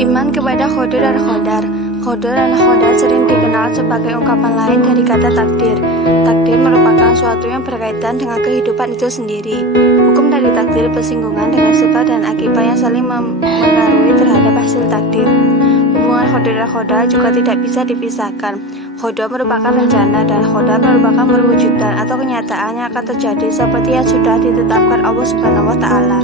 Iman kepada Qadar dan Qadar. Qadar dan Qadar sering dikenal sebagai ungkapan lain dari kata takdir. Takdir merupakan suatu yang berkaitan dengan kehidupan itu sendiri. Hukum dari takdir bersinggungan dengan sebab dan akibat yang saling mempengaruhi terhadap hasil takdir. Hubungan Qadar dan Qadar juga tidak bisa dipisahkan. Qadar merupakan rencana dan Qadar merupakan perwujudan atau kenyataan yang akan terjadi seperti yang sudah ditetapkan Allah Subhanahu wa Ta'ala.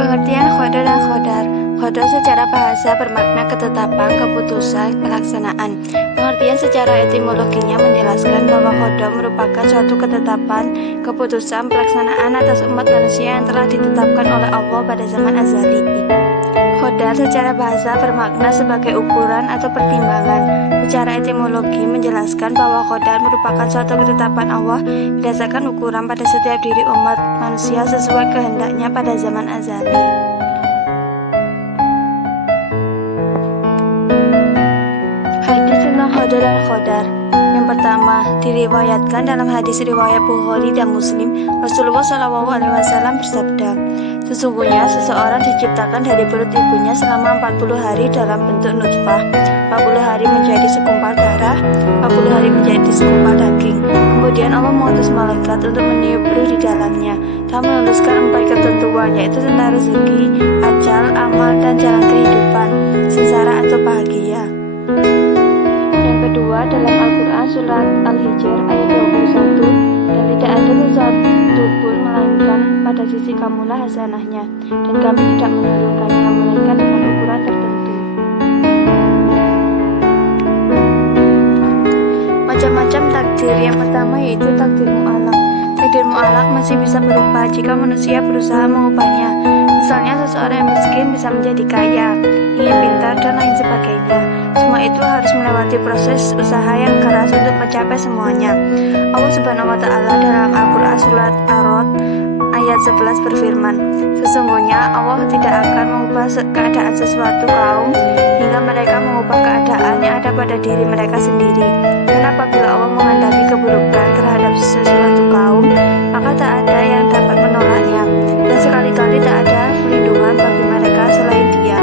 Pengertian Qadar dan Qadar. Qadar secara bahasa bermakna ketetapan, keputusan, pelaksanaan. Pengertian secara etimologinya menjelaskan bahwa Qadar merupakan suatu ketetapan, keputusan, pelaksanaan atas umat manusia yang telah ditetapkan oleh Allah pada zaman azali. Qadar secara bahasa bermakna sebagai ukuran atau pertimbangan. Secara etimologi menjelaskan bahwa Qadar merupakan suatu ketetapan Allah berdasarkan ukuran pada setiap diri umat manusia sesuai kehendaknya pada zaman azali. Hadis tentang Qadar dan Qadar. Yang pertama, diriwayatkan dalam hadis riwayat Bukhari dan Muslim, Rasulullah SAW bersabda, sesungguhnya seseorang diciptakan dari perut ibunya selama 40 hari dalam bentuk nutfah, 40 hari menjadi segumpal darah, 40 hari menjadi segumpal daging. Kemudian Allah mengutus malaikat untuk meniup ruh di dalamnya dan menuliskan 4 ketentuan, yaitu tentang rezeki, ajal, amal, dan jalan kehidupan, sengsara atau bahagia. Yang kedua, dalam Al-Quran surat Al-Hijr ayat 21, dan tidak ada sesuatu pun melainkan pada sisi kamulah hasanahnya, dan kami tidak menurunkannya melainkan dengan ukuran tertentu. Macam-macam takdir. Yang pertama yaitu takdir mu'alaq. Takdir mu'alaq masih bisa berubah jika manusia berusaha mengubahnya. Misalnya seseorang yang miskin bisa menjadi kaya, ingin pintar, dan lain sebagainya. Semua itu harus melewati proses usaha yang keras untuk mencapai semuanya. Allah Subhanahu wa Ta'ala dalam Al-Quran surat Ar-Ra'd ayat 11 berfirman, sesungguhnya Allah tidak akan mengubah keadaan sesuatu kaum hingga mereka mengubah keadaan yang ada pada diri mereka sendiri. Dan apabila Allah menghendaki keburukan terhadap sesuatu kaum, maka tak ada yang dapat menolaknya, dan sekali-kali tak ada perlindungan bagi mereka selain Dia.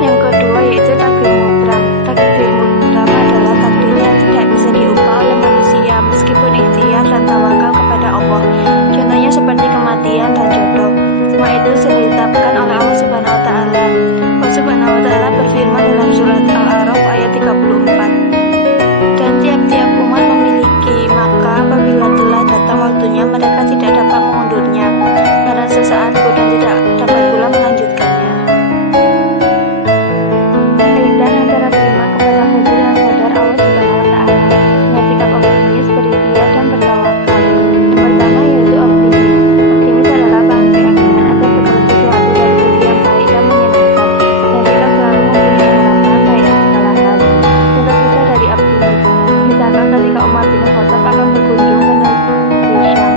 Yang kedua yaitu takdir mubram. Takdir mubram adalah takdir yang tidak bisa diubah oleh manusia meskipun ikhtiar dan tawakal kepada Allah. Contohnya seperti kematian dan jodoh. Semua itu sudah ditetapkan oleh Allah Subhanahu wa Ta'ala. Allah Subhanahu wa Ta'ala berfirman dalam surat Al-A'raf ayat 34. Dan tiap-tiap umat memiliki, maka apabila telah datang waktunya mereka tidak dapat mengundurnya, karena sesaat pun dan tidak dapat pula melanjutkannya. Kaitan antara beriman kepada Qadar dan Qadar Allah Subhanahu wa Ta'ala dengan sikap optimis, berikhtiar, dan bertawakal. Yang pertama yaitu optimis. Optimis adalah bahan keyakinan atas segala sesuatu dari segi yang baik dan menyenangkan, dan kita selalu mempunyai harapan baik dan segala hal. Contoh kisah dari optimis, misalkan ketika Umar bin Khattab akan berkunjung ke negeri Syam,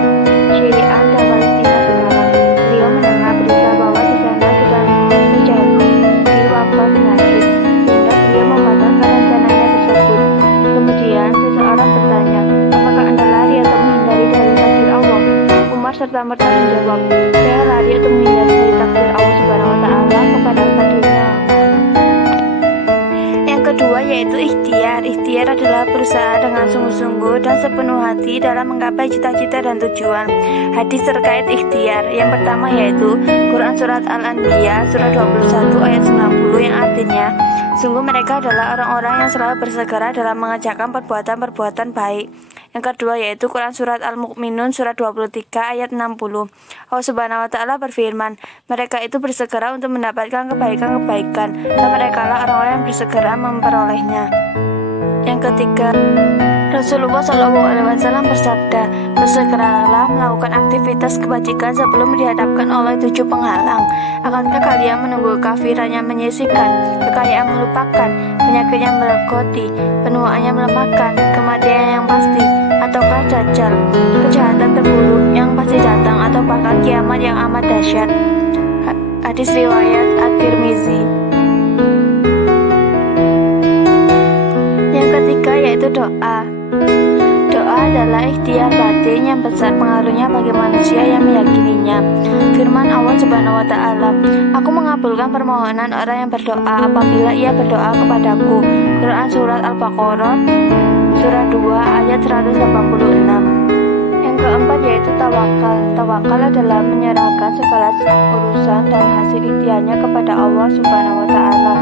Syrian dan Palestina sekarang, beliau mendengar berita bahwa di sana sedang terjadi wabah penyakit, sehingga beliau membatalkan rencananya tersebut. Kemudian seseorang bertanya, apakah Anda lari atau menghindari dari takdir Allah? Umar serta-merta menjawab, saya lari untuk menghindari dari takdir Allah Subhanahu wa Ta'ala kepada takdirnya yang mana. Yang kedua yaitu ikhtiar. Ikhtiar adalah berusaha dengan sungguh-sungguh dan sepenuh hati dalam menggapai cita-cita dan tujuan. Hadis terkait ikhtiar. Yang pertama yaitu Quran surat Al-Anbiya surat 21 ayat 90 yang artinya, sungguh mereka adalah orang-orang yang selalu bersegera dalam mengerjakan perbuatan-perbuatan baik. Yang kedua yaitu Quran surat Al-Mu'minun surat 23 ayat 60. Allah Subhanahu wa Ta'ala berfirman, mereka itu bersegera untuk mendapatkan kebaikan-kebaikan, dan mereka lah orang-orang yang bersegera memperolehnya. Yang ketiga, Rasulullah SAW bersabda, bersegeralah melakukan aktivitas kebajikan sebelum dihadapkan oleh 7 penghalang. Akankah kalian menunggu kafiran yang menyisihkan, kekayaan melupakan, penyakit yang melegoti, penuaan yang melemahkan, kematian yang pasti, ataukah dajjal, kejahatan terburuk yang pasti datang, atau bahkan kiamat yang amat dahsyat. Hadis riwayat At-Tirmizi. Yang ketiga yaitu doa. Doa adalah ikhtiar batin yang besar pengaruhnya bagi manusia yang meyakininya. Firman Allah Subhanahu wa taala, "Aku mengabulkan permohonan orang yang berdoa apabila ia berdoa kepadaku." Quran surat Al-Baqarah surat 2 ayat 186. Yang keempat yaitu tawakal. Tawakal adalah menyerahkan segala urusan dan hasil ikhtiarnya kepada Allah Subhanahu wa taala.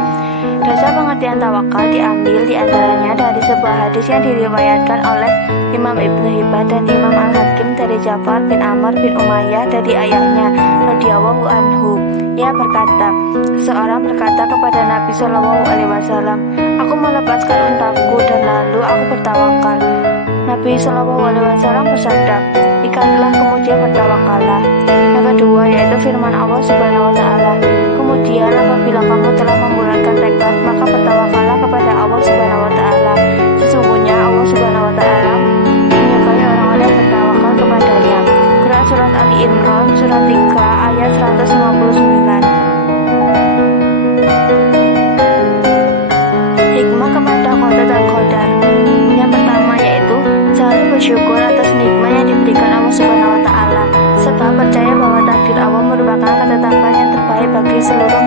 Dasar pengertian tawakal diambil diantaranya dari sebuah hadis yang diriwayatkan oleh Imam Ibnu Hibban dan Imam Al-Hakim dari Ja'far bin Amr bin Umayyah dari ayahnya radhiyallahu anhu. Ia berkata, seseorang berkata kepada Nabi Shallallahu Alaihi Wasallam, "Aku melepaskan untaku dan lalu aku bertawakal." Nabi Shallallahu Alaihi Wasallam bersabda, "Ikatlah kemudian bertawakallah." Yang kedua yaitu firman Allah Subhanahu Wa Taala, "Kemudian apabila kamu telah membulatkan tekad, maka bertawakallah kepada Allah Subhanahu Wa Taala. Sesungguhnya Allah Subhanahu Wa Taala menyukai orang-orang yang bertawakal kepadanya." Quran surat Ali Imran surat 3 ayat 159. Hikmah kepada qada dan qadar. Yang pertama yaitu selalu bersyukur atas nikmat yang diberikan Allah Subhanahu wa taala serta percaya bahwa takdir Allah merupakan ketetapan yang terbaik bagi seluruh